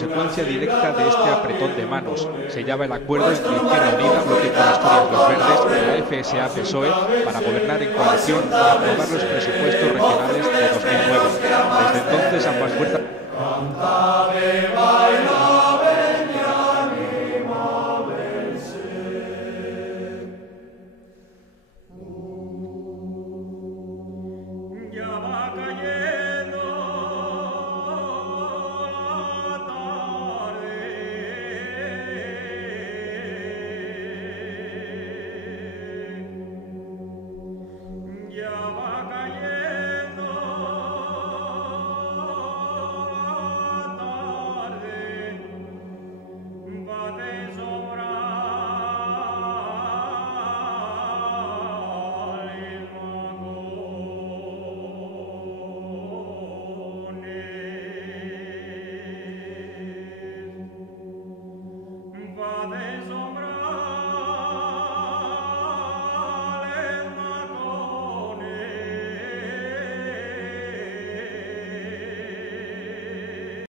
consecuencia directa de este apretón de manos. Sellaba el acuerdo entre Izquierda Unida, Bloque con Asturias Los Verdes y la FSA-PSOE para gobernar en coalición y aprobar los presupuestos regionales de 2009. Desde entonces ambas fuerzas